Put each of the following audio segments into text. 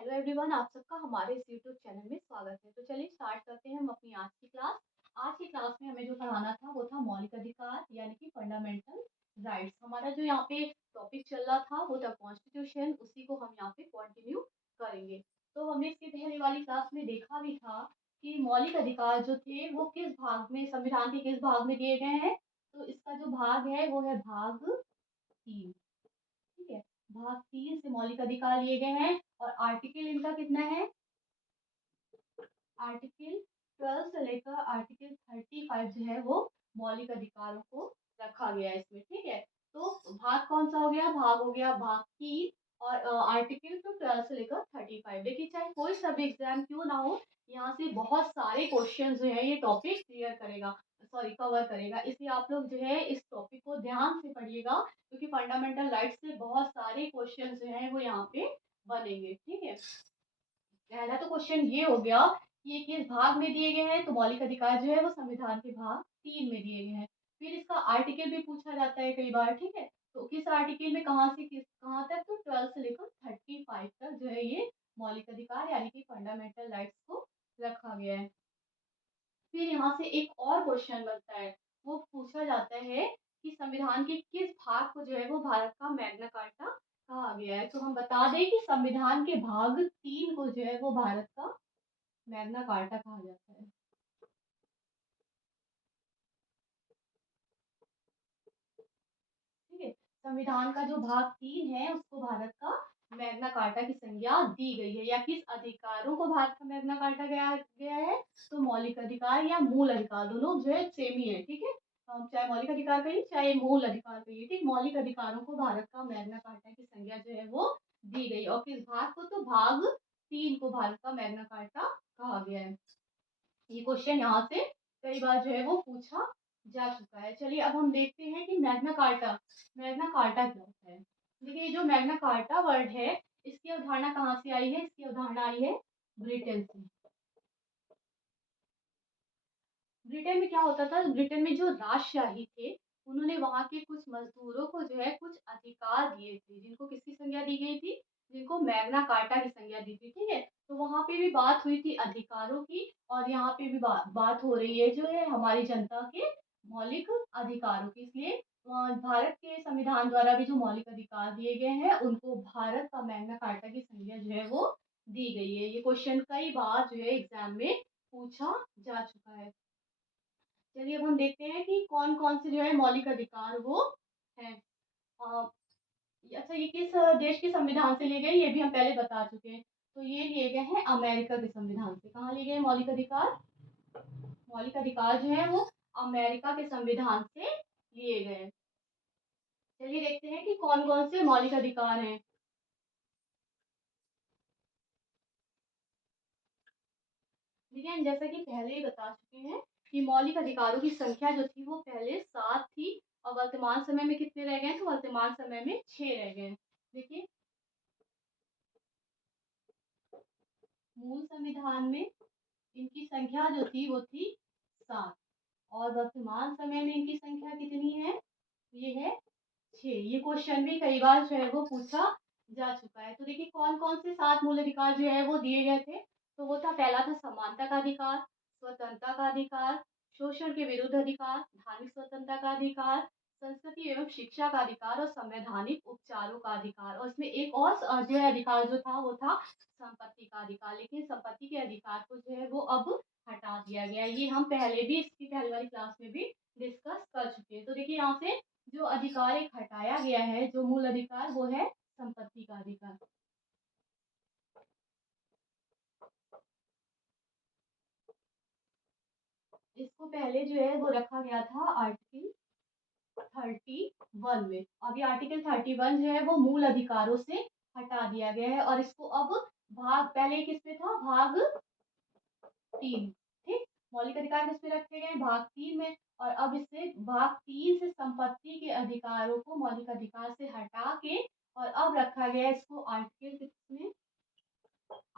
Hello everyone, आप सबका हमारे इस यूट्यूब चैनल में स्वागत है। तो चलिए स्टार्ट करते हैं हम अपनी आज की क्लास। आज की क्लास में हमें जो पढ़ाना था वो था मौलिक अधिकार यानी कि फंडामेंटल राइट्स। हमारा जो यहाँ पे टॉपिक चल रहा था वो था कॉन्स्टिट्यूशन, उसी को हम यहाँ पे कंटिन्यू करेंगे। तो हमने इसके पहले वाली क्लास में देखा भी था कि मौलिक अधिकार जो थे वो किस भाग में, संविधान के किस भाग में दिए गए हैं। तो इसका जो भाग है वो है भाग 3। ठीक है, भाग 3 से मौलिक अधिकार लिए गए हैं और आर्टिकल इनका कितना है, आर्टिकल 12 से लेकर आर्टिकल 35 जो है वो मौलिक अधिकारों को रखा गया है इसमें। ठीक है, तो भाग कौन सा हो गया, भाग हो गया भाग 3 और आर्टिकल तो 12 से लेकर 35। देखिए चाहे कोई सा भी एग्जाम क्यों ना हो, यहाँ से बहुत सारे क्वेश्चन जो है ये टॉपिक क्लियर करेगा, सॉरी कवर करेगा। इसलिए आप लोग जो है इस टॉपिक को ध्यान से पढ़िएगा क्योंकि फंडामेंटल राइट्स से बहुत सारे क्वेश्चन जो है वो यहाँ पे बनेंगे। ठीक है, पहला तो क्वेश्चन ये हो गया कि ये किस भाग में दिए गए हैं। तो मौलिक अधिकार जो है वो संविधान के भाग 3 में दिए गए हैं। फिर इसका आर्टिकल भी पूछा जाता है कई बार। ठीक है, तो किस आर्टिकल में कहाँ से किस कहाँ तक, तो 12 से लेकर 35 तक जो है ये मौलिक अधिकार यानी कि फंडामेंटल राइट्स को रखा गया है। फिर यहाँ से एक और क्वेश्चन बनता है, वो पूछा जाता है कि संविधान के किस भाग को जो है वो भारत का मैग्ना कार्टा कहा गया है। तो हम बता दें कि संविधान के भाग 3 को जो है वो भारत का मैग्ना कार्टा कहा जाता है। ठीक है, संविधान का जो भाग 3 है उसको भारत का मैग्ना कार्टा की संज्ञा दी गई है। या किस अधिकारों को भारत का मैग्ना कार्टा गया गया है, तो मौलिक अधिकार या मूल अधिकार दोनों जो है सेम ही है। ठीक है, चाहे मौलिक अधिकार कहिए चाहे मूल अधिकार कहिए, ठीक, मौलिक अधिकारों को भारत का मैग्ना कार्टा की संज्ञा जो है वो दी गई। और किस भाग को, तो भाग 3 को भारत का मैग्ना कार्टा कहा गया है। ये क्वेश्चन यहाँ से कई बार जो है वो पूछा जा चुका है। चलिए अब हम देखते हैं कि मैग्ना कार्टा, मैग्ना कार्टा क्या होता है। देखिए जो मैग्ना कार्टा वर्ड है इसकी अवधारणा कहाँ से आई है, इसकी अवधारणा आई है ब्रिटेन से। ब्रिटेन में क्या होता था, ब्रिटेन में जो राजशाही थे उन्होंने वहां के कुछ मजदूरों को जो है कुछ अधिकार दिए थे, जिनको किसकी संज्ञा दी गई थी, जिनको मैग्ना कार्टा की संज्ञा दी थी। ठीक है, तो वहां पे भी बात हुई थी अधिकारों की और यहाँ पे भी बात हो रही है जो है हमारी जनता के मौलिक अधिकारों की। इसलिए भारत के संविधान द्वारा भी जो मौलिक अधिकार दिए गए हैं उनको भारत का मैग्ना कार्टा की संज्ञा जो है वो दी गई है। ये क्वेश्चन कई बार जो है एग्जाम में पूछा जा चुका है। चलिए अब हम देखते हैं कि कौन कौन से जो है मौलिक अधिकार वो हैं। अ, अच्छा, ये किस देश के संविधान से लिए गए ये भी हम पहले बता चुके हैं। तो ये लिए गए हैं अमेरिका के संविधान से। कहाँ लिए गए मौलिक अधिकार, मौलिक अधिकार जो है वो अमेरिका के संविधान से लिए गए। चलिए देखते हैं कि कौन कौन से मौलिक अधिकार हैं। देखिए हम जैसा कि पहले ही बता चुके हैं कि मौलिक अधिकारों की संख्या जो थी वो पहले 7 थी और वर्तमान समय में कितने रह गए, तो वर्तमान समय में 6 रह गए। देखिए मूल संविधान में इनकी संख्या जो थी वो थी 7 और वर्तमान समय में इनकी संख्या कितनी है, ये है 6। ये क्वेश्चन भी कई बार जो है वो पूछा जा चुका है। तो देखिए कौन कौन से 7 मूल अधिकार जो है वो दिए गए थे। तो वो था, पहला था समानता का अधिकार, स्वतंत्रता का अधिकार, शोषण के विरुद्ध अधिकार, धार्मिक स्वतंत्रता का अधिकार, संस्कृति एवं शिक्षा का अधिकार और संवैधानिक उपचारों का अधिकार। और इसमें एक और जो है अधिकार जो था वो था संपत्ति का अधिकार। लेकिन संपत्ति के अधिकार को जो है वो अब हटा दिया गया। ये हम पहले भी इसकी पहले वाली क्लास में भी डिस्कस कर चुके हैं। तो देखिए यहाँ से जो अधिकार एक हटाया गया है, जो मूल अधिकार वो है संपत्ति का अधिकार। इसको पहले जो है वो रखा गया था आर्टिकल 31 में। अब ये आर्टिकल 31 जो है वो मूल अधिकारों से हटा दिया गया है और इसको अब भाग, पहले किस पे था, भाग 3। ठीक, मौलिक अधिकार किस पे रखे गए, भाग 3 में। और अब इससे भाग 3 से संपत्ति के अधिकारों को मौलिक अधिकार से हटा के और अब रखा गया है इसको आर्टिकल किसमें,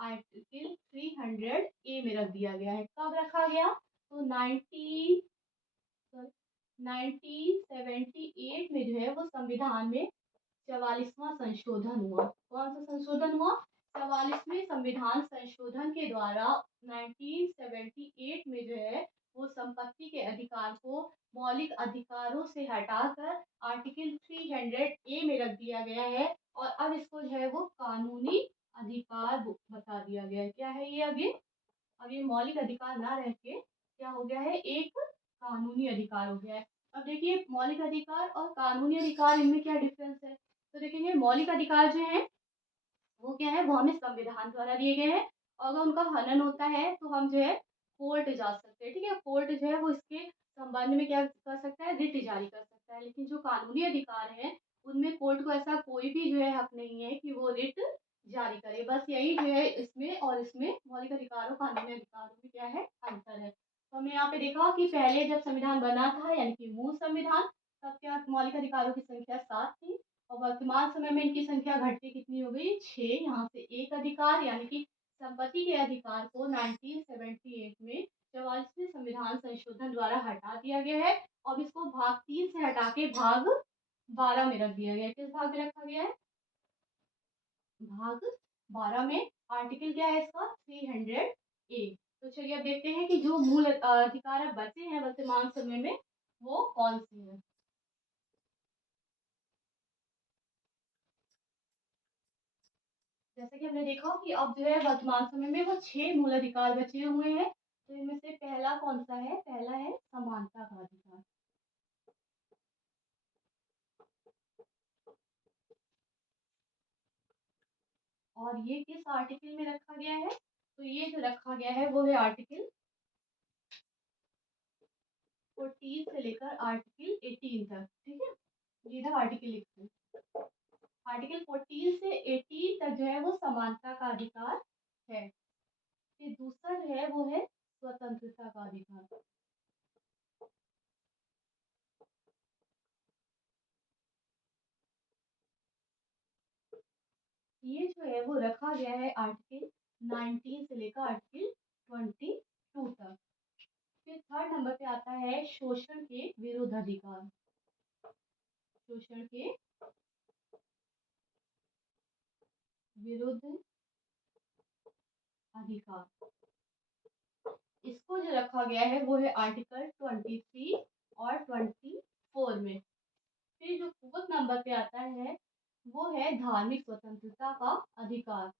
आर्टिकल 300 ए में रख दिया गया है। कब रखा गया, तो 1978 में जो है वो संविधान में 44वां संशोधन हुआ। कौन सा संशोधन हुआ, 44वें संविधान संशोधन के द्वारा 1978 में जो है वो संपत्ति के अधिकार को मौलिक अधिकारों से हटाकर आर्टिकल 300 ए में रख दिया गया है और अब इसको जो है वो कानूनी अधिकार बता दिया गया है। क्या है ये? अब ये मौलिक अधिकार ना रह के क्या हो गया है, एक कानूनी अधिकार हो गया है। अब देखिए मौलिक अधिकार और कानूनी अधिकार इनमें क्या डिफरेंस है? तो देखेंगे मौलिक अधिकार जो है वो क्या है, वो हमें संविधान द्वारा दिए गए हैं और अगर उनका हनन होता है तो हम जो है कोर्ट जा सकते हैं। ठीक है, कोर्ट जो है वो इसके संबंध में क्या कर सकता है, रिट जारी कर सकता है। लेकिन जो कानूनी अधिकार है उनमें कोर्ट को ऐसा कोई भी जो है हक नहीं है कि वो रिट जारी करे। बस यही जो है इसमें और इसमें मौलिक अधिकारों कानूनी अधिकारों में क्या है, अंतर है। तो हमने यहाँ पे देखा कि पहले जब संविधान बना था यानी कि मूल संविधान, तब क्या मौलिक अधिकारों की संख्या 7 थी और वर्तमान समय में इनकी संख्या घट के कितनी हो गई, 6। यहाँ से एक अधिकार यानी कि संपत्ति के अधिकार को 1978 में 44वें संविधान संशोधन द्वारा हटा दिया गया है और इसको भाग 3 से हटा के भाग 12 में रख दिया गया है। किस भाग में रखा गया है? भाग 12 में। आर्टिकल क्या है इसका? 300 ए। तो चलिए अब देखते हैं कि जो मूल अधिकार अब बचे हैं वर्तमान समय में वो कौन से हैं। जैसे कि हमने देखा कि अब जो है वर्तमान समय में वो 6 मूल अधिकार बचे हुए हैं। तो इनमें से पहला कौन सा है? पहला है समानता का अधिकार। और ये किस आर्टिकल में रखा गया है? तो ये जो रखा गया है वो है आर्टिकल 14 से लेकर आर्टिकल 18 तक। ठीक है, ये था आर्टिकल लिखते हैं। आर्टिकल 14 से 18 तक जो है वो समानता का अधिकार है। फिर दूसरा जो है वो है स्वतंत्रता का अधिकार। ये जो है वो रखा गया है आर्टिकल 19 से लेकर आर्टिकल 22 तक। फिर थर्ड नंबर पे आता है शोषण के विरुद्ध अधिकार। शोषण के विरुद्ध अधिकार, इसको जो रखा गया है वो है आर्टिकल 23 और 24 में। फिर जो फोर्थ नंबर पे आता है वो है धार्मिक स्वतंत्रता का अधिकार।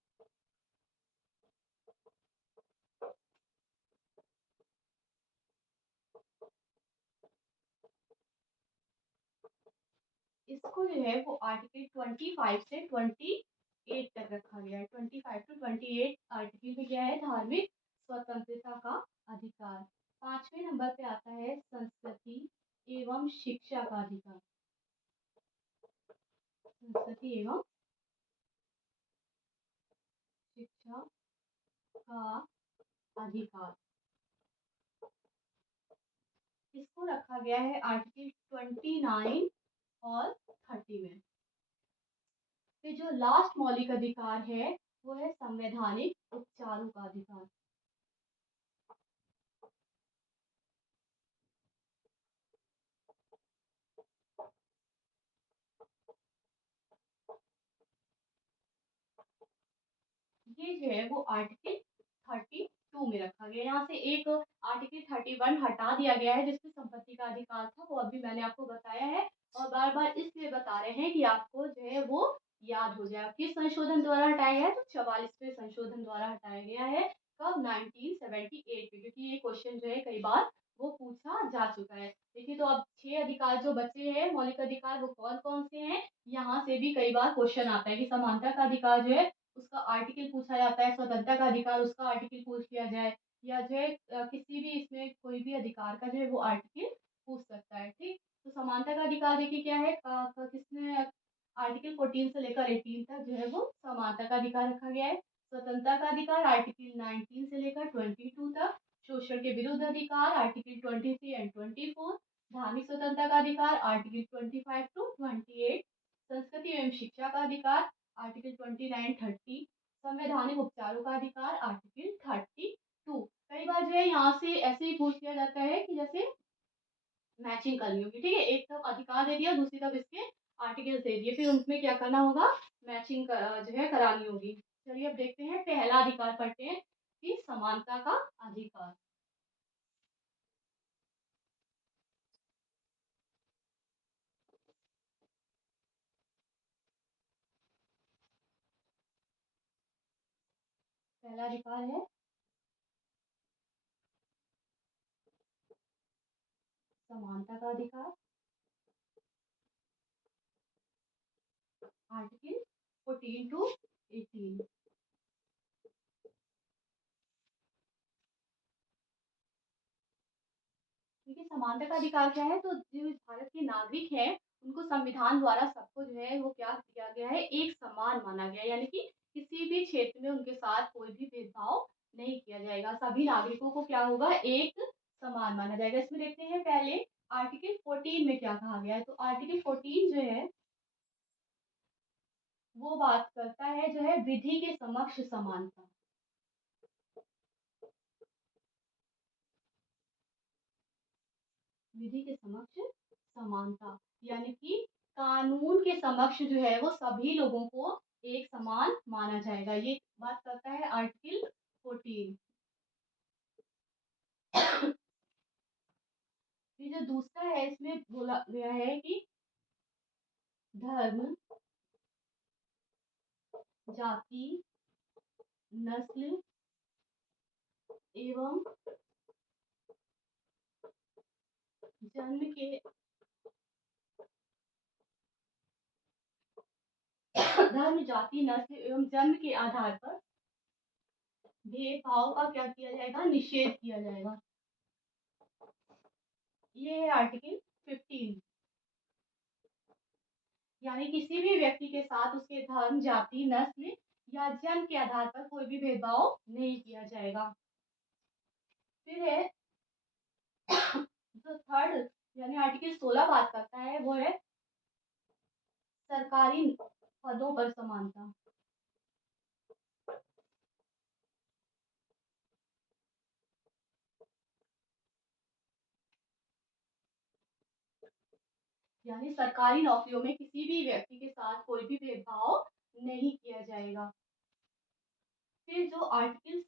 इसको जो है वो आर्टिकल 25 से 28 तक रखा गया है। 25 टू 28 आर्टिकल में क्या है, धार्मिक स्वतंत्रता का अधिकार। 5वें नंबर पे आता है संस्कृति एवं शिक्षा का अधिकार। संस्कृति एवं शिक्षा का अधिकार, इसको रखा गया है आर्टिकल 29 और 30 में। फिर जो लास्ट मौलिक अधिकार है वो है संवैधानिक उपचारों का अधिकार। ये जो है वो आर्टिकल 32 में रखा गया है। यहाँ से एक आर्टिकल 31 हटा दिया गया है जिसमें संपत्ति का अधिकार था, वो अभी मैंने आपको बताया है और बार बार इसलिए बता रहे हैं कि आपको जो है वो याद हो जाए। किस संशोधन द्वारा हटाया गया है? तो 44वें संशोधन द्वारा हटाया गया है। कब? 1978 में, क्योंकि ये क्वेश्चन जो है कई बार वो पूछा जा चुका है। देखिए तो अब 6 अधिकार जो बचे हैं मौलिक अधिकार वो कौन कौन से हैं, यहाँ से भी कई बार क्वेश्चन आता है कि समानता का अधिकार जो है उसका आर्टिकल पूछा जाता है, स्वतंत्रता का अधिकार उसका आर्टिकल पूछ लिया जाए, या जो है किसी भी इसमें कोई भी अधिकार का जो है वो आर्टिकल पूछ सकता है। ठीक, तो समानता का अधिकार देखिए क्या है, किसने आर्टिकल 14 से लेकर 18 तक जो है वो समानता का अधिकार रखा गया है। स्वतंत्रता का अधिकार आर्टिकल 19 से लेकर 22 तक। शोषण के विरुद्ध अधिकार आर्टिकल 23 एंड 24। धार्मिक स्वतंत्रता का अधिकार आर्टिकल 25 टू 28। संस्कृति एवं शिक्षा का अधिकार आर्टिकल 29 30। संवैधानिक उपचारों का अधिकार आर्टिकल 32। कई बार जो है यहाँ से ऐसे ही पूछ लिया जाता है कि जैसे मैचिंग करनी होगी। ठीक है, एक तरफ अधिकार दे दिया, दूसरी तरफ इसके आर्टिकल्स दे दिए, फिर उसमें क्या करना होगा, मैचिंग जो है करानी होगी। चलिए अब देखते हैं पहला अधिकार पढ़ते हैं कि समानता का अधिकार। पहला अधिकार है समानता का अधिकार। Article 14 to 18। देखिए समानता का अधिकार क्या है, तो जो भारत के नागरिक हैं उनको संविधान द्वारा सबको जो है वो क्या किया गया है, एक समान माना गया है। यानी कि किसी भी क्षेत्र में उनके साथ कोई भी भेदभाव नहीं किया जाएगा, सभी नागरिकों को क्या होगा, एक समान माना जाएगा। इसमें देखते हैं पहले आर्टिकल 14 में क्या कहा गया है। तो आर्टिकल 14 जो है वो बात करता है जो है विधि के समक्ष समानता। विधि के समक्ष समानता यानी कि कानून के समक्ष जो है वो सभी लोगों को एक समान माना जाएगा, ये बात करता है आर्टिकल 14। फिर जो दूसरा है इसमें बोला गया है कि धर्म, जाति, नस्ल एवं जन्म के धर्म, जाति, नस्ल एवं जन्म के आधार पर भेदभाव का क्या किया जाएगा, निषेध किया जाएगा। ये है आर्टिकल 15। यानी किसी भी व्यक्ति के साथ उसके धर्म, जाति, नस्ल या जन्म के आधार पर कोई भी भेदभाव नहीं किया जाएगा। फिर है जो थर्ड यानी आर्टिकल 16 बात करता है वो है सरकारी पदों पर समानता। यानी सरकारी नौकरियों में किसी भी व्यक्ति के साथ कोई भी भेदभाव नहीं किया जाएगा। फिर जो आर्टिकल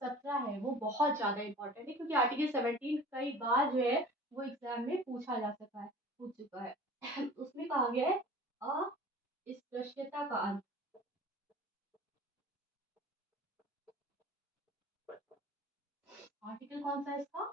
17 है वो बहुत ज्यादा इंपॉर्टेंट है, क्योंकि आर्टिकल 17 कई बार जो है वो एग्जाम में पूछा जा सका है, पूछ चुका है। उसमें कहा गया है अस्पृश्यता का अंत। आर्टिकल कौन सा है इसका,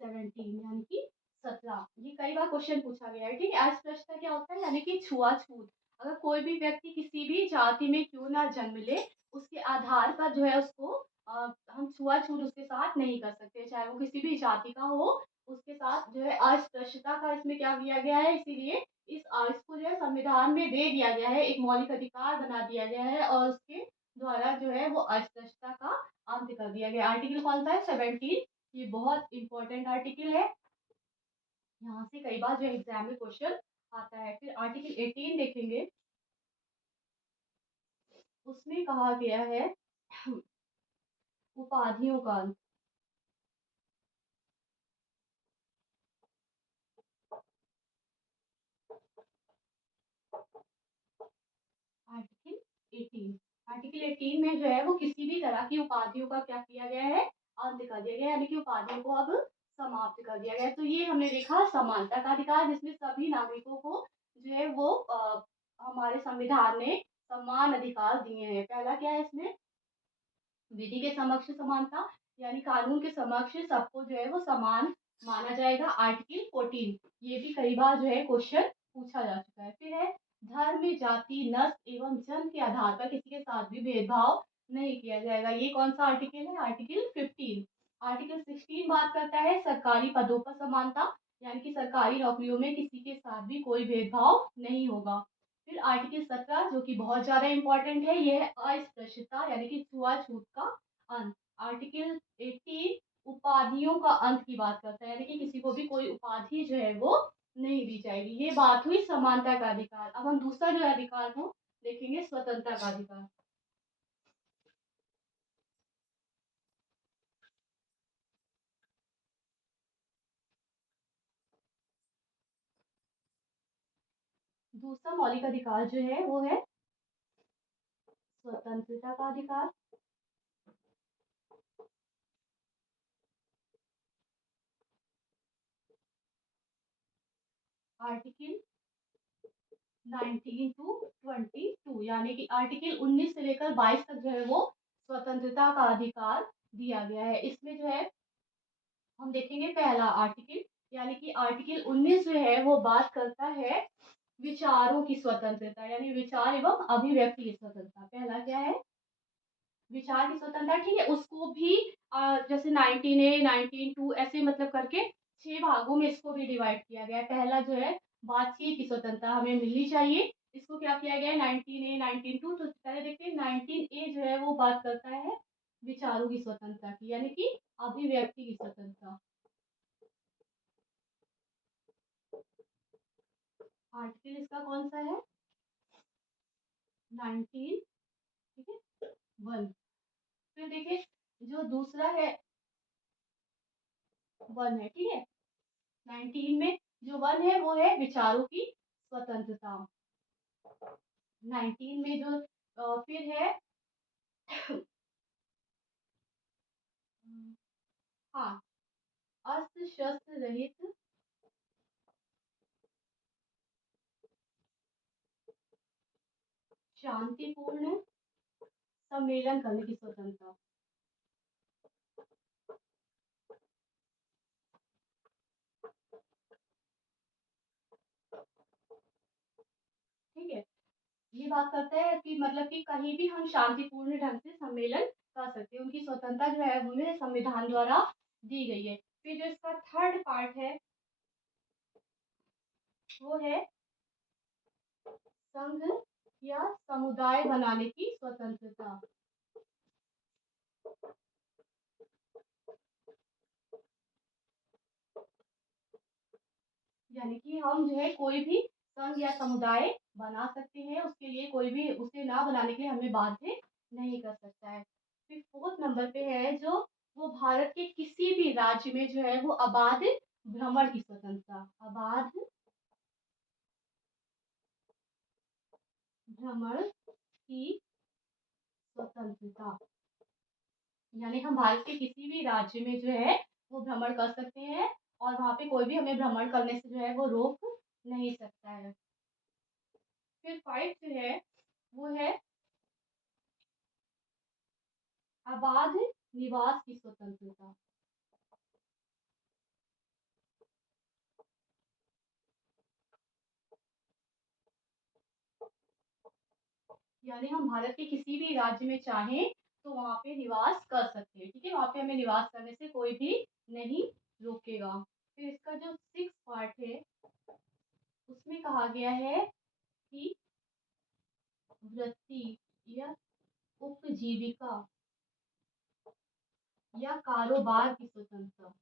17 यानी कि 17। ये कई बार क्वेश्चन पूछा गया है, ठीक है। अस्पृश्यता क्या होता है, यानी कि छुआछूत। अगर कोई भी व्यक्ति किसी भी जाति में क्यों ना जन्म ले, उसके आधार पर जो है उसको हम छुआछूत उसके साथ नहीं कर सकते, चाहे वो किसी भी जाति का हो। उसके साथ जो है अस्पृश्यता का इसमें क्या किया गया है, इसीलिए इसको जो है संविधान में दे दिया गया है, एक मौलिक अधिकार बना दिया गया है, और उसके द्वारा जो है वो अस्पृश्यता का अंत कर दिया गया। आर्टिकल कौन सा है, 17। ये बहुत इंपॉर्टेंट आर्टिकल है, यहाँ से कई बार जो एग्जाम में क्वेश्चन आता है। फिर आर्टिकल 18 देखेंगे, उसमें कहा गया है उपाधियों का अंत। आर्टिकल 18। आर्टिकल 18 में जो है वो किसी भी तरह की उपाधियों का क्या किया गया है, अंत कर दिया गया है, यानी कि उपाधियों को अब समाप्त कर दिया गया है। तो ये हमने देखा समानता का अधिकार, जिसमें सभी नागरिकों को जो है वो हमारे संविधान ने समान अधिकार दिए हैं। पहला क्या है इसमें, विधि के समक्ष समानता, यानी कानून के समक्ष सबको जो है वो समान माना जाएगा। आर्टिकल 14, ये भी कई बार जो है क्वेश्चन पूछा जा चुका है। फिर है धर्म, जाति, नस्ल एवं जन्म के आधार पर किसी के साथ भी भेदभाव नहीं किया जाएगा। ये कौन सा आर्टिकल है, आर्टिकल 15। आर्टिकल 16 बात करता है सरकारी पदों पर समानता, यानी कि सरकारी नौकरियों में किसी के साथ भी कोई भेदभाव नहीं होगा। फिर आर्टिकल 17 जो कि बहुत ज्यादा इंपॉर्टेंट है, ये है अस्पृश्यता यानी कि छुआछूत का अंत। आर्टिकल 18 उपाधियों का अंत की बात करता है, यानी कि किसी को भी कोई उपाधि जो है वो नहीं दी जाएगी। ये बात हुई समानता का अधिकार। अब हम दूसरा जो अधिकार हो देखेंगे, स्वतंत्रता का अधिकार। दूसरा मौलिक अधिकार जो है वो है स्वतंत्रता का अधिकार। आर्टिकल 19 टू 22, यानी कि आर्टिकल 19 से लेकर 22 तक जो है वो स्वतंत्रता का अधिकार दिया गया है। इसमें जो है हम देखेंगे पहला आर्टिकल, यानी कि आर्टिकल 19 जो है वो बात करता है विचारों की स्वतंत्रता, यानी विचार एवं अभिव्यक्ति की स्वतंत्रता। पहला क्या है? विचार की स्वतंत्रता, ठीक है। उसको भी जैसे 19A 19(2) ऐसे मतलब करके 6 भागों में इसको भी डिवाइड किया गया है। पहला जो है बातचीत की स्वतंत्रता हमें मिलनी चाहिए, इसको क्या किया गया है 19A 19(2)। तो पहले देखते हैं 19A जो है वो बात करता है विचारों की स्वतंत्रता की, यानी कि अभिव्यक्ति की स्वतंत्रता। आर्टिकल इसका कौन सा है? 19, ठीक है, 1। फिर देखिए जो दूसरा है 1 है, ठीक है। 19 में जो 1 है वो है विचारों की स्वतंत्रता। 19 में जो फिर है हाँ, अस्त्र शस्त्र रहित शांतिपूर्ण सम्मेलन करने की स्वतंत्रता। ठीक है, ये बात करते हैं कि मतलब कि कहीं भी हम शांतिपूर्ण ढंग से सम्मेलन कर सकते हैं, उनकी स्वतंत्रता जो है उन्हें संविधान द्वारा दी गई है। फिर जो इसका थर्ड पार्ट है वो है संघ या समुदाय बनाने की स्वतंत्रता। यानी कि हम जो है कोई भी संघ या समुदाय बना सकते हैं, उसके लिए कोई भी उसे ना बनाने के लिए हमें बाध्य नहीं कर सकता है। फिर फोर्थ नंबर पे है जो वो भारत के किसी भी राज्य में जो है वो अबाध भ्रमण की स्वतंत्रता। अबाध भ्रमण की स्वतंत्रता, यानी हम भारत के किसी भी राज्य में जो है वो भ्रमण कर सकते हैं और वहां पे कोई भी हमें भ्रमण करने से जो है वो रोक नहीं सकता है। फिर 5 जो है वो है अबाध निवास की स्वतंत्रता। यानी हम भारत के किसी भी राज्य में चाहें तो वहां पे निवास कर सकते हैं, ठीक है। वहां पे हमें निवास करने से कोई भी नहीं रोकेगा। फिर इसका जो 6 पार्ट है उसमें कहा गया है कि वृत्ति या उपजीविका या कारोबार की स्वतंत्रता।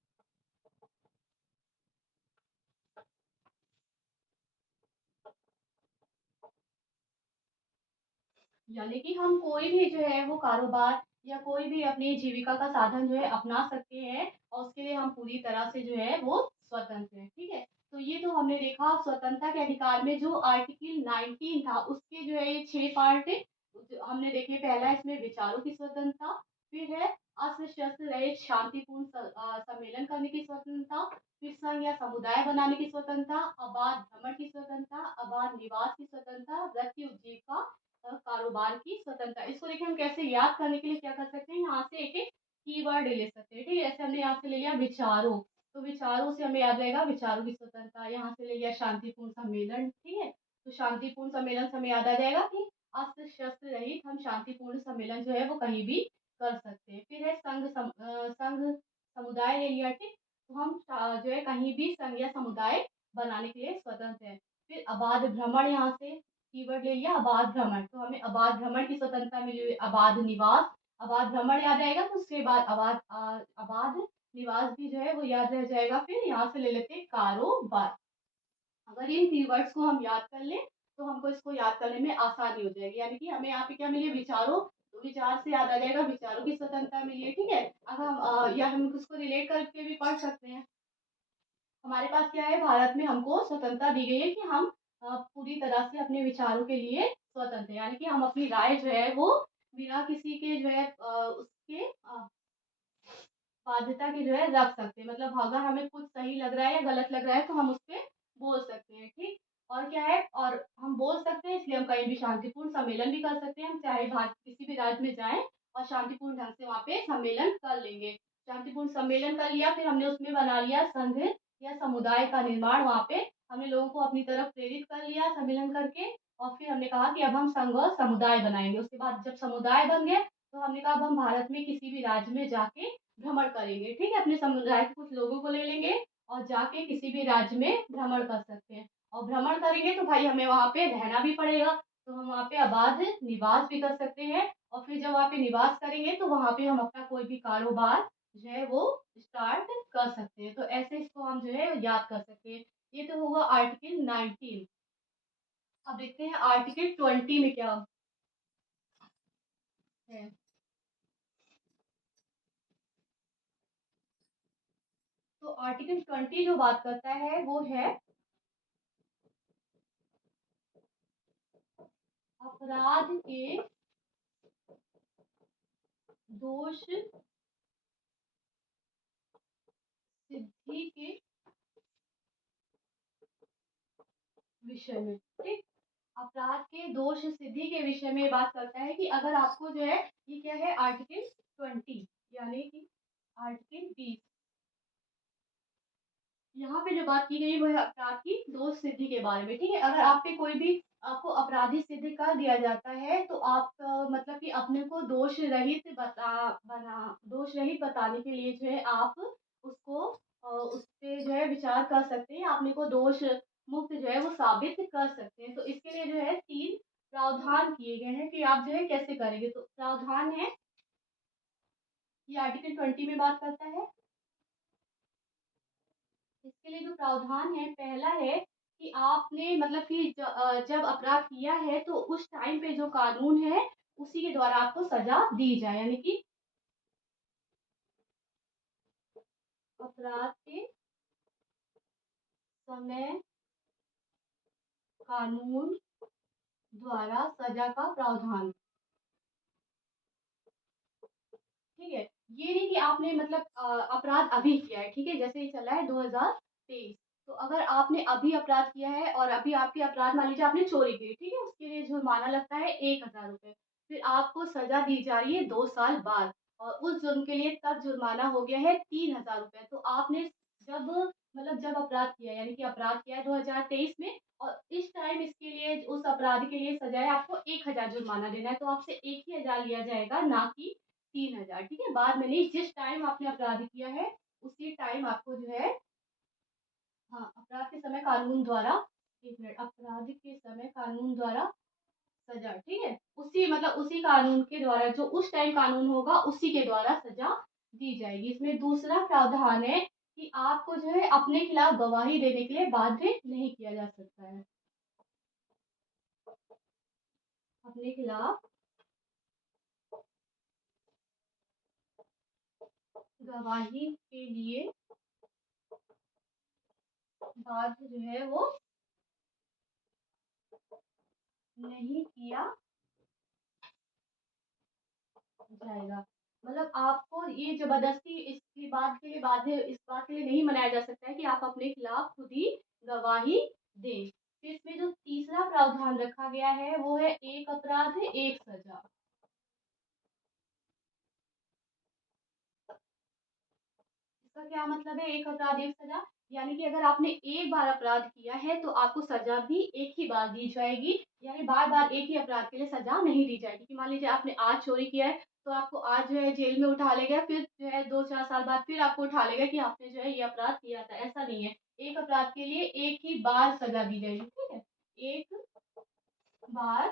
यानी कि हम कोई भी जो है वो कारोबार या कोई भी अपनी जीविका का साधन जो है अपना सकते हैं और उसके लिए हम पूरी तरह से जो है वो स्वतंत्र हैं, ठीक है। तो ये तो हमने देखा स्वतंत्रता के अधिकार में जो आर्टिकल 19 था उसके जो है ये 6 पार्ट हमने देखे। पहला इसमें विचारों की स्वतंत्रता, फिर है अस्त्र शस्त्र रहित शांतिपूर्ण सम्मेलन करने की स्वतंत्रता, फिर संघ या समुदाय बनाने की स्वतंत्रता, अबाध भ्रमण की स्वतंत्रता, अबाध निवास की स्वतंत्रता, वृत्ति उपजीविका कारोबार की स्वतंत्रता। इसको देखिए हम कैसे याद करने के लिए क्या कर सकते हैं, यहाँ से एक एक कीवर्ड ले सकते हैं, ठीक है। जैसे हमने यहाँ से ले लिया विचारों, तो विचारों से हमें याद रहेगा विचारों की स्वतंत्रता। यहाँ से ले लिया शांतिपूर्ण सम्मेलन, ठीक है, तो शांतिपूर्ण सम्मेलन से हमें याद आ जाएगा कि अस्त्र शस्त्र रहित हम शांतिपूर्ण सम्मेलन जो है वो कहीं भी कर सकते हैं। फिर है संघ समुदाय ले लिया, ठीक, तो हम जो है कहीं भी संघ या समुदाय बनाने के लिए स्वतंत्र है। फिर अबाध भ्रमण, यहाँ से कीवर्ड ले लिया अबाध भ्रमण, तो हमें अबाध भ्रमण की स्वतंत्रता मिली हुई। अबाध निवास, अबाध भ्रमण याद आएगा तो उसके बाद अबाध निवास भी जो है वो याद रह जाएगा। फिर यहाँ से ले लेते हैं कारोबार। अगर इन कीवर्ड्स को हम याद कर लें तो हमको इसको याद करने में आसानी हो जाएगी। यानी कि हमें यहाँ पे क्या मिली, विचारों, तो विचार से याद आ जाएगा विचारों की स्वतंत्रता मिली है, ठीक है। अब हम या हम उसको रिलेट करके भी पढ़ सकते हैं। हमारे पास क्या है, भारत में हमको स्वतंत्रता दी गई है कि हम पूरी तरह से अपने विचारों के लिए स्वतंत्र हैं, यानी कि हम अपनी राय जो है वो बिना किसी के जो है उसके बाध्यता के जो है रख सकते हैं। मतलब अगर हमें कुछ सही लग रहा है या गलत लग रहा है तो हम उसपे बोल सकते हैं, ठीक? और क्या है और हम बोल सकते हैं इसलिए हम कहीं भी शांतिपूर्ण सम्मेलन भी कर सकते हैं। हम चाहे भारत किसी भी राज्य में जाएँ और शांतिपूर्ण ढंग से वहाँ पे सम्मेलन कर लेंगे। शांतिपूर्ण सम्मेलन कर लिया फिर हमने उसमें बना लिया संघ या समुदाय का निर्माण वहाँ पे हमने लोगों को अपनी तरफ प्रेरित कर लिया सम्मेलन करके और फिर हमने कहा कि अब हम संघ और समुदाय बनाएँगे। उसके बाद जब समुदाय बन गए तो हमने कहा अब हम भारत में किसी भी राज्य में जाके भ्रमण करेंगे, ठीक है? अपने समुदाय के कुछ लोगों को ले लेंगे और जाके किसी भी राज्य में भ्रमण कर सकते हैं और भ्रमण करेंगे तो भाई हमें वहाँ पे रहना भी पड़ेगा, तो हम वहाँ पे आबाद निवास भी कर सकते हैं और फिर जब वहाँ पे निवास करेंगे तो वहाँ पे हम अपना कोई भी कारोबार जो है वो स्टार्ट कर सकते हैं। तो ऐसे इसको हम जो है याद कर सकते हैं। ये तो हुआ आर्टिकल 19। अब देखते हैं आर्टिकल 20 में क्या है। तो आर्टिकल 20 जो बात करता है वो है अपराध के दोष सिद्धि के विषय में, ठीक? अपराध के दोष सिद्धि के विषय में बात करता है कि अगर आपको जो है ये क्या है आर्टिकल 20 यानी कि आर्टिकल 20 यहाँ पे जो बात की गई वो है अपराध की दोष सिद्धि के बारे में, ठीक है? अगर आप पे कोई भी आपको अपराधी सिद्ध कर दिया जाता है तो आप मतलब कि अपने को दोष रहित बताने के लिए जो है आप उसको उस पे जो है विचार कर सकते हैं, अपने को दोष मुक्त जो है वो साबित कर सकते हैं। तो इसके लिए जो है 3 प्रावधान किए गए हैं कि आप जो है कैसे करेंगे। तो प्रावधान है, ये आर्टिकल 20 में बात करता है। इसके लिए जो प्रावधान है पहला है कि आपने मतलब कि जब अपराध किया है तो उस टाइम पे जो कानून है उसी के द्वारा आपको सजा दी जाए, यानी कि अपराध के समय कानून द्वारा सजा का प्रावधान, ठीक है? ये नहीं कि आपने मतलब अपराध अभी किया है, ठीक है? जैसे ये चला है 2023, तो अगर आपने अभी अपराध किया है और अभी आपके अपराध मान लीजिए आपने चोरी की, ठीक है? उसके लिए जुर्माना लगता है 1000 रुपए, फिर आपको सजा दी जा रही है 2 साल बाद और उस जुर्म के लिए तब जुर्माना हो गया है 3000 रुपए। तो आपने जब जब अपराध किया यानी कि अपराध किया है 2023 में और इस टाइम इसके लिए उस अपराध के लिए सजाए आपको 1000 जुर्माना देना है, तो आपसे 1 ही 1000 लिया जाएगा ना कि 3000, ठीक है? बाद में नहीं, जिस टाइम आपने अपराध किया है उसी टाइम आपको जो है हाँ, अपराध के समय कानून द्वारा 1 मिनट अपराध के समय कानून द्वारा सजा, ठीक है? उसी कानून के द्वारा जो उस टाइम कानून होगा उसी के द्वारा सजा दी जाएगी। इसमें दूसरा प्रावधान है कि आपको जो है अपने खिलाफ गवाही देने के लिए बाध्य नहीं किया जा सकता है। अपने खिलाफ गवाही के लिए बाध्य जो है वो नहीं किया जाएगा। मतलब आपको ये ज़बरदस्ती इस बात के लिए नहीं मनाया जा सकता है कि आप अपने खिलाफ खुद ही गवाही दें। फिर इसमें जो तीसरा प्रावधान रखा गया है वो है एक अपराध एक सज़ा। इसका क्या मतलब है एक अपराध एक सजा? यानी कि अगर आपने एक बार अपराध किया है तो आपको सजा भी एक ही बार दी जाएगी, यानी बार-बार एक ही अपराध के लिए सजा नहीं दी जाएगी। कि मान लीजिए आपने आज चोरी किया है तो आपको आज जो है जेल में उठा लेगा, फिर जो है 2-4 साल बाद फिर आपको उठा लेगा कि आपने जो है ये अपराध किया था, ऐसा नहीं है। एक अपराध के लिए एक ही बार सजा दी जाएगी, ठीक है? एक बार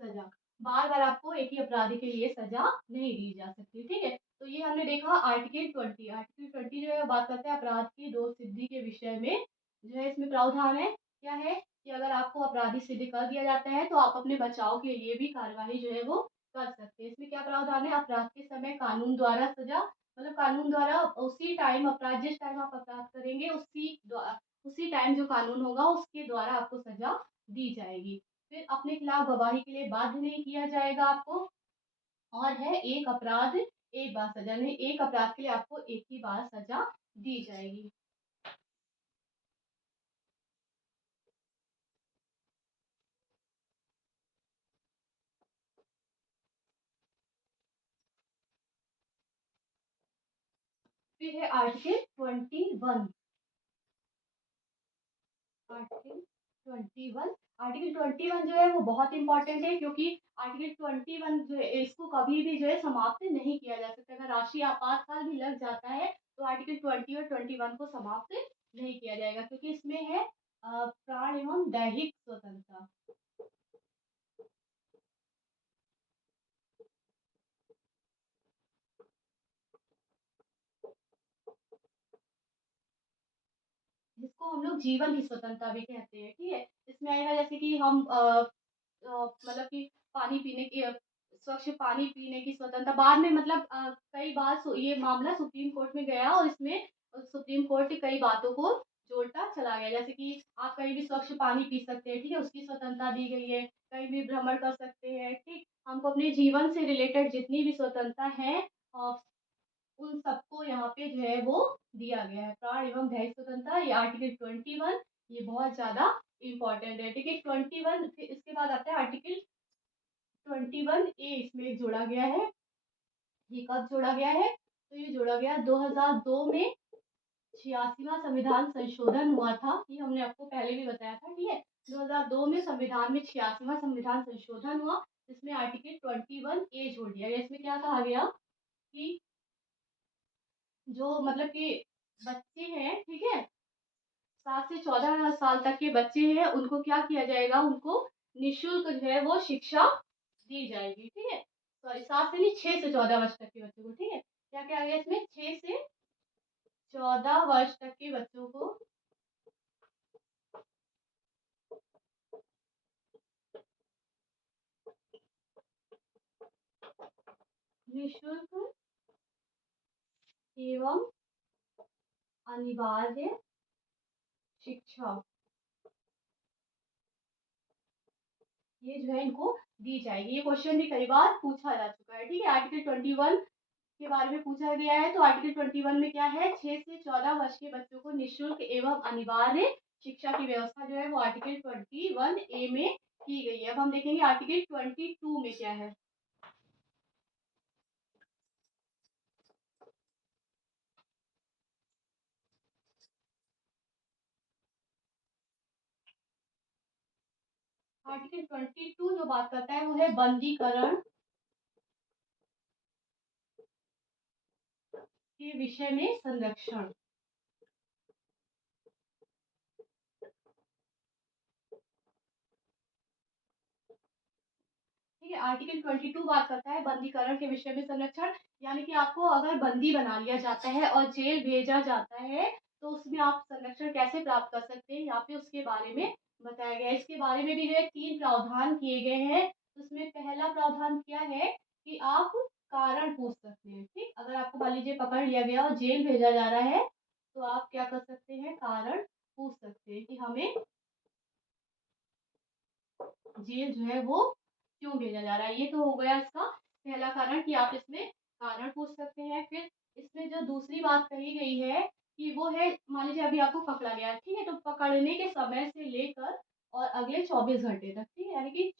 सजा। बार-बार आपको एक ही अपराधी के लिए सजा नहीं दी जा सकती, ठीक है? तो ये हमने देखा आर्टिकल 20। आर्टिकल 20 जो है बात करता है अपराध की दोष सिद्धि के विषय में। जो है इसमें प्रावधान है, क्या है कि अगर आपको अपराधी सिद्ध कर दिया जाता है तो आप अपने बचाव के लिए भी कार्यवाही जो है वो कर सकते हैं। इसमें क्या प्रावधान है अपराध के समय कानून द्वारा सजा कानून द्वारा उसी टाइम अपराध जिस टाइम आप अपराध करेंगे उसी टाइम जो कानून होगा उसके द्वारा आपको सजा दी जाएगी। फिर अपने खिलाफ गवाही के लिए बाध्य नहीं किया जाएगा आपको। और है एक अपराध एक बार सजा, यानी एक अपराध के लिए आपको एक ही बार सजा दी जाएगी। फिर है आर्टिकल 21। आर्टिकल 21। आर्टिकल 21 जो है वो बहुत इंपॉर्टेंट है, क्योंकि आर्टिकल 21 जो है इसको कभी भी जो है समाप्त नहीं किया जा सकता। अगर राष्ट्रीय आपातकाल भी लग जाता है तो आर्टिकल 20 और 21 को समाप्त नहीं किया जाएगा, क्योंकि इसमें है प्राण एवं दैहिक स्वतंत्रता। जिसको हम लोग जीवन की स्वतंत्रता भी कहते हैं, ठीक है। इसमें आएगा जैसे कि हम मतलब कि पानी पीने की स्वच्छ पानी पीने की स्वतंत्रता। बाद में मतलब कई बार ये मामला सुप्रीम कोर्ट में गया और इसमें सुप्रीम कोर्ट कई बातों को जोड़ता चला गया, जैसे कि आप कहीं भी स्वच्छ पानी पी सकते हैं, ठीक है, उसकी स्वतंत्रता दी गई है। कहीं भी भ्रमण कर सकते हैं, ठीक। हमको अपने जीवन से रिलेटेड जितनी भी स्वतंत्रता है उन सबको यहाँ पे जो है वो दिया गया है। प्राण एवं दैहिक स्वतंत्रता, ये आर्टिकल 21 ये बहुत ज्यादा इंपॉर्टेंट है, ठीक है। 21 फिर इसके बाद आता है आर्टिकल 21A, इसमें जोड़ा गया है। ये कब जोड़ा गया है? तो ये जोड़ा गया 2002 में। 86वां संविधान संशोधन हुआ था, ये हमने आपको पहले भी बताया था, ठीक है। 2002 में संविधान में 86वां संविधान संशोधन हुआ, जिसमें आर्टिकल 21A जोड़ दिया गया। इसमें क्या कहा गया कि जो मतलब कि बच्चे हैं, ठीक है, 7 से 14 साल तक के बच्चे हैं, उनको क्या किया जाएगा, उनको निःशुल्क जो है वो शिक्षा दी जाएगी, ठीक है। सॉरी, 7 से नहीं, 6 से 14 वर्ष तक के बच्चों को, ठीक है। क्या क्या आ गया इसमें, 6 से 14 वर्ष तक के बच्चों को निःशुल्क एवं अनिवार्य शिक्षा, ये जो है इनको दी जाएगी। ये क्वेश्चन भी कई बार पूछा जा चुका है, ठीक है। आर्टिकल 21 के बारे में पूछा गया है, तो आर्टिकल 21 में क्या है, 6 से 14 वर्ष के बच्चों को निःशुल्क एवं अनिवार्य शिक्षा की व्यवस्था जो है वो आर्टिकल 21A में की गई है। अब हम देखेंगे आर्टिकल 22 में क्या है। आर्टिकल 22 जो बात करता है वो है बंदीकरण के विषय में संरक्षण। ठीक है, आर्टिकल 22 बात करता है बंदीकरण के विषय में संरक्षण, यानी कि आपको अगर बंदी बना लिया जाता है और जेल भेजा जाता है तो उसमें आप संरक्षण कैसे प्राप्त कर सकते हैं, यहाँ पे उसके बारे में बताया गया है। इसके बारे में भी जो है 3 प्रावधान किए गए हैं। उसमें पहला प्रावधान क्या है कि आप कारण पूछ सकते हैं, ठीक। अगर आपको मान लीजिए पकड़ लिया गया और जेल भेजा जा रहा है तो आप क्या कर सकते हैं, कारण पूछ सकते हैं कि हमें जेल जो है वो क्यों भेजा जा रहा है। ये तो हो गया इसका पहला कारण कि आप इसमें कारण पूछ सकते हैं। फिर इसमें जो दूसरी बात कही गई है कि वो है, मान लीजिए अभी आपको पकड़ा गया है, ठीक है, तो पकड़ने के समय से लेकर और अगले 24 घंटे तक, ठीक है, यानी कि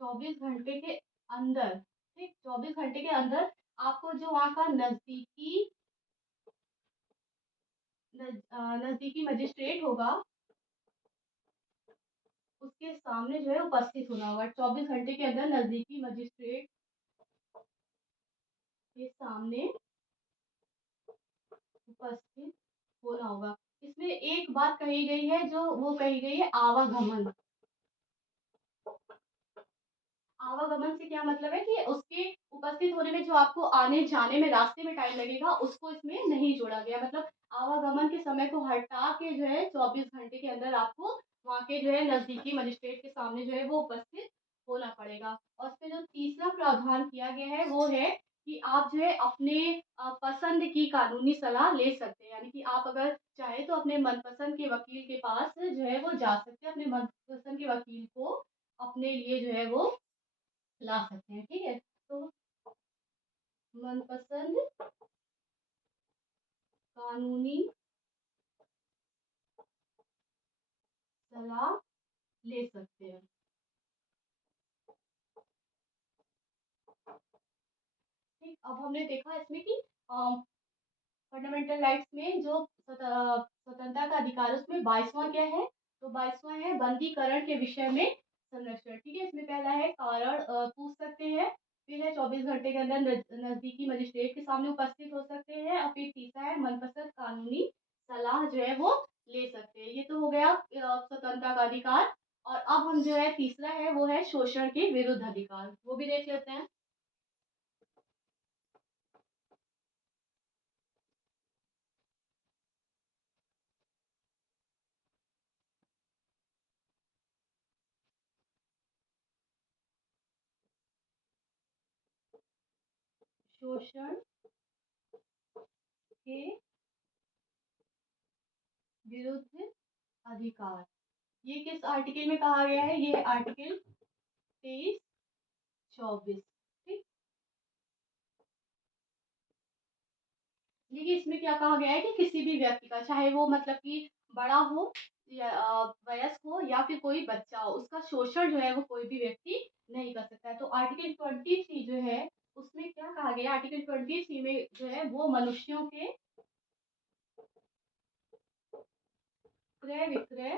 24 घंटे के अंदर, ठीक, 24 घंटे के अंदर आपको जो वहाँ का नजदीकी मजिस्ट्रेट होगा उसके सामने जो है उपस्थित होना होगा। 24 घंटे के अंदर नजदीकी मजिस्ट्रेट के सामने उपस्थित होना होगा। इसमें एक बात कही गई है, जो वो कही गई है आवागमन। आवागमन से क्या मतलब है कि उसके उपस्थित होने में जो आपको आने जाने में रास्ते में टाइम लगेगा उसको इसमें नहीं जोड़ा गया। मतलब आवागमन के समय को हटा के जो है 24 घंटे के अंदर आपको वहाँ के जो है नजदीकी मजिस्ट्रेट के सामने जो है वो उपस्थित होना पड़ेगा। और उसमें जो तीसरा प्रावधान किया गया है वो है कि आप जो है अपने पसंद की कानूनी सलाह ले सकते हैं। यानी कि आप अगर चाहें तो अपने मनपसंद के वकील के पास जो है वो जा सकते हैं, अपने मनपसंद के वकील को अपने लिए जो है वो ला सकते हैं, ठीक है? तो मनपसंद कानूनी सलाह ले सकते हैं। ठीक, अब हमने देखा इसमें कि फंडामेंटल राइट्स में जो स्वतंत्रता का अधिकार है उसमें 22वां क्या है? तो 22वां है बंदीकरण के विषय में संरक्षण, ठीक है? इसमें पहला है कारण पूछ सकते हैं, फिर है 24 घंटे के अंदर नजदीकी मजिस्ट्रेट के सामने उपस्थित हो सकते हैं और फिर तीसरा है मनपसंद कानूनी सलाह जो है वो ले सकते हैं। ये तो हो गया स्वतंत्रता का अधिकार। और अब हम जो है तीसरा है वो है शोषण के विरुद्ध अधिकार, वो भी देख लेते हैं। शोषण के विरुद्ध अधिकार, ये किस आर्टिकल में कहा गया है? ये है आर्टिकल 23-24। ठीक, देखिए इसमें क्या कहा गया है कि किसी भी व्यक्ति का, चाहे वो मतलब कि बड़ा हो या वयस्क हो या फिर कोई बच्चा हो, उसका शोषण जो है वो कोई भी व्यक्ति नहीं कर सकता है। तो आर्टिकल 23 जो है उसमें क्या कहा गया? आर्टिकल 23 में जो है वो मनुष्यों के क्रय विक्रय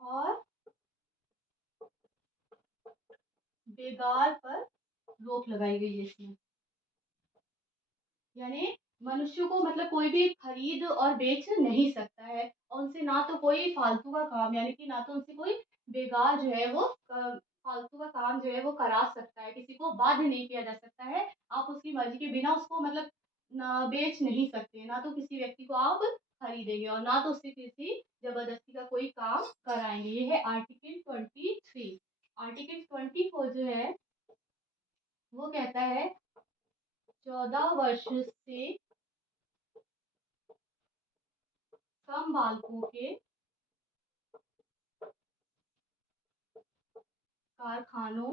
और बेगार पर रोक लगाई गई है इसमें। यानी मनुष्य को मतलब कोई भी खरीद और बेच नहीं सकता है और उनसे ना तो कोई फालतू का काम, यानी कि ना तो उनसे कोई बेकार जो है वो फालतू का काम जो है वो करा सकता है, किसी को बाध्य नहीं किया जा सकता है। आप उसकी मर्जी के बिना उसको मतलब ना बेच नहीं सकते, ना तो किसी व्यक्ति को आप खरीदेंगे और ना तो उससे किसी जबरदस्ती का कोई काम कराएंगे। ये है आर्टिकल 23। आर्टिकल 24 जो है वो कहता है 14 वर्ष से कम बालकों के कारखानों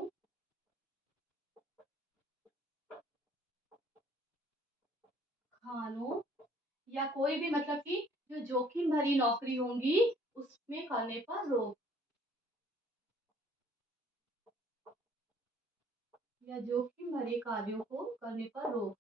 खानों या कोई भी मतलब कि जो जोखिम भरी नौकरी होंगी उसमें करने पर रोक, या जोखिम भरे कार्यों को करने पर रोक।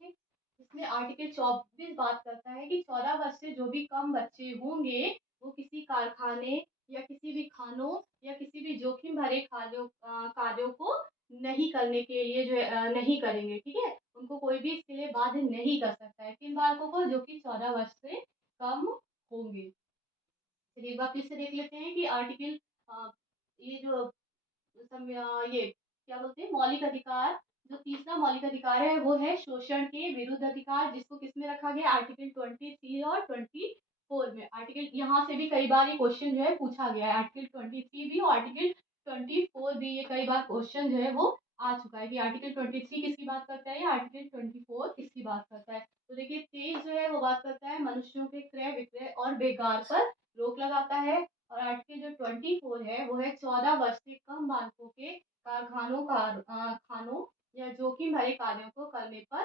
ठीक, इसमें आर्टिकल 24 बात करता है कि 14 वर्ष से जो भी कम बच्चे होंगे वो किसी कारखाने या किसी भी खानों या किसी भी जोखिम भरे कार्यों को नहीं करने के लिए जो है नहीं करेंगे, ठीक है? उनको कोई भी इसके लिए बाध्य नहीं कर सकता है। किन बालकों को? जो कि 14 वर्ष से कम होंगे। चलिए एक बार फिर से देख लेते हैं कि आर्टिकल ये जो ये क्या बोलते हैं मौलिक अधिकार, जो तीसरा मौलिक अधिकार है वो है शोषण के विरुद्ध अधिकार, जिसको किसमें रखा गया? आर्टिकल 23 और 24 में। आर्टिकल यहाँ से भी कई बार ये क्वेश्चन जो है पूछा गया है, आर्टिकल 23 भी और आर्टिकल 24 भी, ये कई बार क्वेश्चन जो है वो आ चुका है कि आर्टिकल 23 किसकी बात करता है या आर्टिकल 24 किसकी बात करता है। तो देखिए 23 जो है वो बात करता है मनुष्यों के क्रय विक्रय और बेकार पर रोक लगाता है, और आर्टिकल जो 24 है वो है 14 वर्ष से कम बालकों के कारखानों खानों या जोखिम भरे कार्यों को करने पर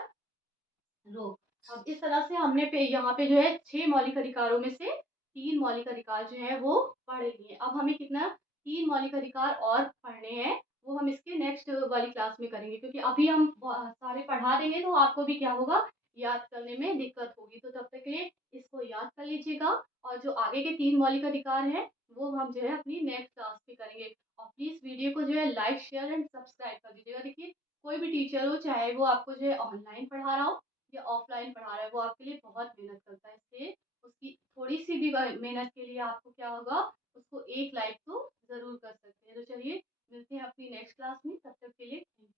रोक। अब इस तरह से हमने पे यहाँ पे जो है 6 मौलिक अधिकारों में से 3 मौलिक अधिकार जो है वो पढ़ लिए। अब हमें कितना 3 मौलिक अधिकार और पढ़ने हैं, वो हम इसके नेक्स्ट वाली क्लास में करेंगे, क्योंकि अभी हम सारे पढ़ा देंगे तो आपको भी क्या होगा, याद करने में दिक्कत होगी। तो तब तक के लिए इसको याद कर लीजिएगा और जो आगे के 3 मौलिक अधिकार हैं वो हम जो है अपनी नेक्स्ट क्लास में करेंगे। और प्लीज वीडियो को जो है लाइक शेयर एंड सब्सक्राइब कर दीजिएगा। देखिए कोई भी टीचर हो, चाहे वो आपको जो है ऑनलाइन पढ़ा रहा हो या ऑफलाइन पढ़ा रहा है, वो आपके लिए बहुत मेहनत करता है। इसलिए उसकी थोड़ी सी भी मेहनत के लिए आपको क्या होगा, उसको एक लाइक तो जरूर कर सकते हैं। तो चलिए मिलते हैं अपनी नेक्स्ट क्लास में, तब तक के लिए थैंक